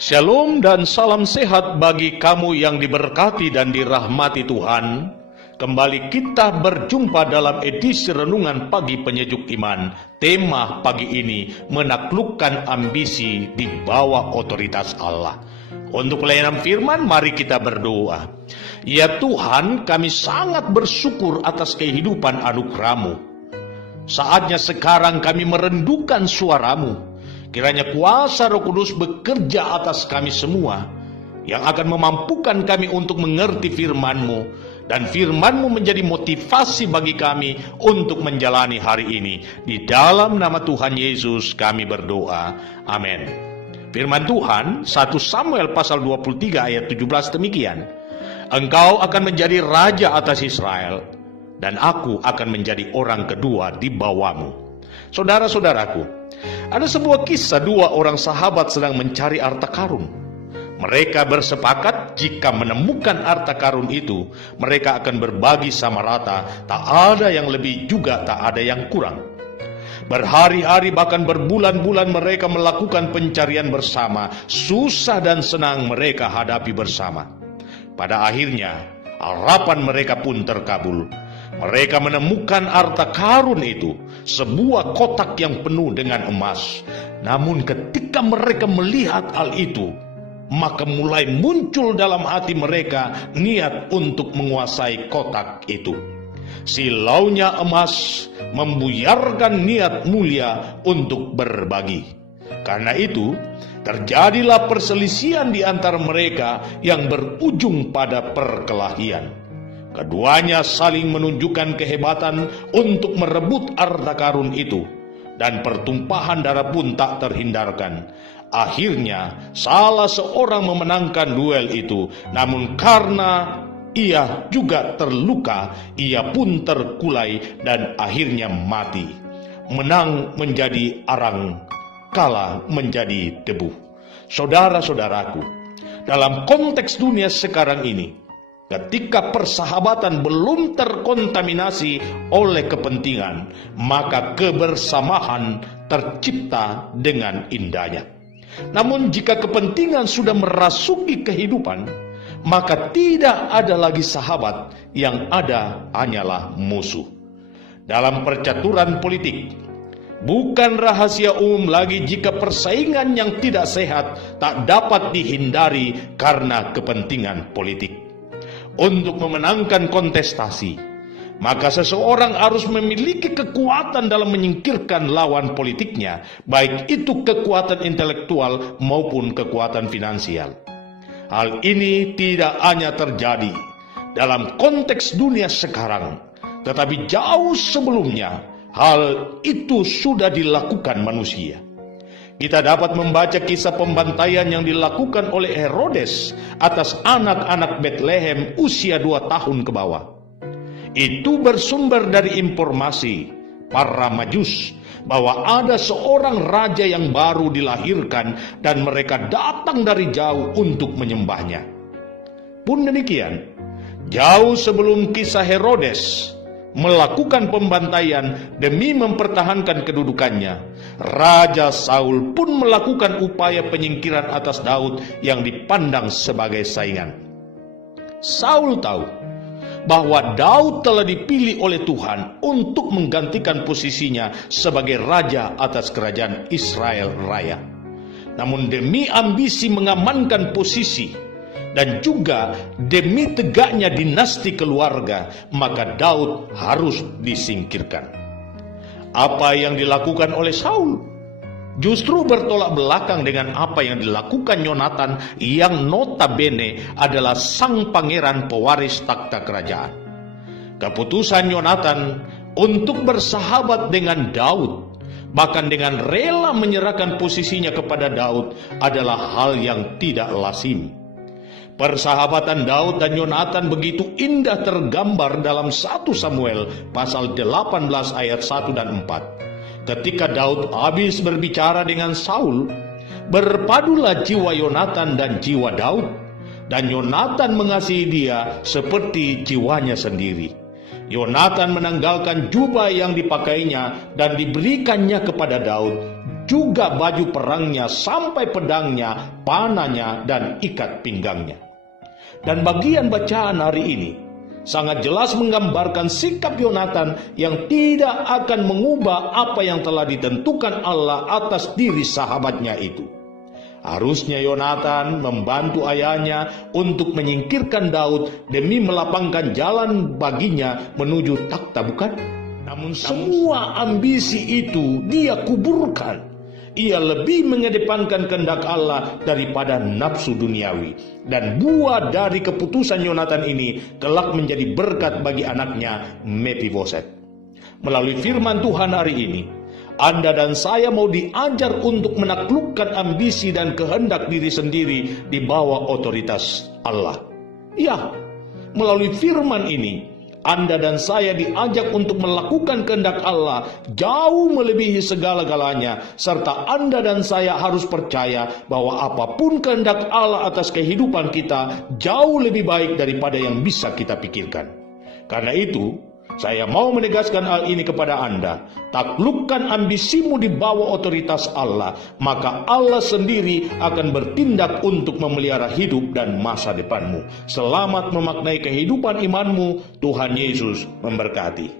Shalom dan salam sehat bagi kamu yang diberkati dan dirahmati Tuhan. Kembali kita berjumpa dalam edisi Renungan Pagi Penyejuk Iman. Tema pagi ini, menaklukkan ambisi di bawah otoritas Allah. Untuk pelayanan firman, mari kita berdoa. Ya Tuhan, kami sangat bersyukur atas kehidupan anugerah-Mu. Saatnya sekarang kami merendukan suara-Mu. Kiranya kuasa Roh Kudus bekerja atas kami semua, yang akan memampukan kami untuk mengerti firman-Mu, dan firman-Mu menjadi motivasi bagi kami untuk menjalani hari ini. Di dalam nama Tuhan Yesus kami berdoa. Amin. Firman Tuhan 1 Samuel pasal 23 ayat 17 demikian. Engkau akan menjadi raja atas Israel, dan aku akan menjadi orang kedua di bawahmu. Saudara-saudaraku, ada sebuah kisah dua orang sahabat sedang mencari harta karun. Mereka bersepakat jika menemukan harta karun itu, mereka akan berbagi sama rata, tak ada yang lebih juga tak ada yang kurang. Berhari-hari bahkan berbulan-bulan mereka melakukan pencarian bersama, susah dan senang mereka hadapi bersama. Pada akhirnya, harapan mereka pun terkabul. Mereka menemukan harta karun itu, sebuah kotak yang penuh dengan emas. Namun ketika mereka melihat hal itu, maka mulai muncul dalam hati mereka niat untuk menguasai kotak itu. Silaunya emas membuyarkan niat mulia untuk berbagi. Karena itu, terjadilah perselisihan di antara mereka yang berujung pada perkelahian. Keduanya saling menunjukkan kehebatan untuk merebut harta karun itu, dan pertumpahan darah pun tak terhindarkan. Akhirnya salah seorang memenangkan duel itu, namun karena ia juga terluka, ia pun terkulai dan akhirnya mati. Menang menjadi arang, kalah menjadi debu. Saudara-saudaraku, dalam konteks dunia sekarang ini, ketika persahabatan belum terkontaminasi oleh kepentingan, maka kebersamaan tercipta dengan indahnya. Namun jika kepentingan sudah merasuki kehidupan, maka tidak ada lagi sahabat, yang ada hanyalah musuh. Dalam percaturan politik, bukan rahasia umum lagi jika persaingan yang tidak sehat tak dapat dihindari karena kepentingan politik. Untuk memenangkan kontestasi, maka seseorang harus memiliki kekuatan dalam menyingkirkan lawan politiknya, baik itu kekuatan intelektual maupun kekuatan finansial. Hal ini tidak hanya terjadi dalam konteks dunia sekarang, tetapi jauh sebelumnya hal itu sudah dilakukan manusia. Kita dapat membaca kisah pembantaian yang dilakukan oleh Herodes atas anak-anak Bethlehem usia 2 tahun ke bawah. Itu bersumber dari informasi para Majus bahwa ada seorang raja yang baru dilahirkan dan mereka datang dari jauh untuk menyembahnya. Pun demikian, jauh sebelum kisah Herodes melakukan pembantaian demi mempertahankan kedudukannya, Raja Saul pun melakukan upaya penyingkiran atas Daud yang dipandang sebagai saingan. Saul tahu bahwa Daud telah dipilih oleh Tuhan untuk menggantikan posisinya sebagai raja atas kerajaan Israel Raya. Namun demi ambisi mengamankan posisi dan juga demi tegaknya dinasti keluarga, maka Daud harus disingkirkan. Apa yang dilakukan oleh Saul justru bertolak belakang dengan apa yang dilakukan Yonatan, yang notabene adalah sang pangeran pewaris takhta kerajaan. Keputusan Yonatan untuk bersahabat dengan Daud, bahkan dengan rela menyerahkan posisinya kepada Daud, adalah hal yang tidak lazim. Persahabatan Daud dan Yonatan begitu indah tergambar dalam 1 Samuel pasal 18 ayat 1 dan 4. Ketika Daud habis berbicara dengan Saul, berpadulah jiwa Yonatan dan jiwa Daud, dan Yonatan mengasihi dia seperti jiwanya sendiri. Yonatan menanggalkan jubah yang dipakainya dan diberikannya kepada Daud, juga baju perangnya sampai pedangnya, panahnya, dan ikat pinggangnya. Dan bagian bacaan hari ini sangat jelas menggambarkan sikap Yonatan yang tidak akan mengubah apa yang telah ditentukan Allah atas diri sahabatnya itu. Harusnya Yonatan membantu ayahnya untuk menyingkirkan Daud demi melapangkan jalan baginya menuju takhta, bukan? Namun semua ambisi itu dia kuburkan. Ia lebih mengedepankan kehendak Allah daripada nafsu duniawi. Dan buah dari keputusan Yonatan ini kelak menjadi berkat bagi anaknya Mephiboset. Melalui firman Tuhan hari ini, Anda dan saya mau diajar untuk menaklukkan ambisi dan kehendak diri sendiri di bawah otoritas Allah. Ya, melalui firman ini, Anda dan saya diajak untuk melakukan kehendak Allah jauh melebihi segala-galanya, serta Anda dan saya harus percaya bahwa apapun kehendak Allah atas kehidupan kita jauh lebih baik daripada yang bisa kita pikirkan. Karena itu, saya mau menegaskan hal ini kepada Anda. Taklukkan ambisimu di bawah otoritas Allah, maka Allah sendiri akan bertindak untuk memelihara hidup dan masa depanmu. Selamat memaknai kehidupan imanmu. Tuhan Yesus memberkati.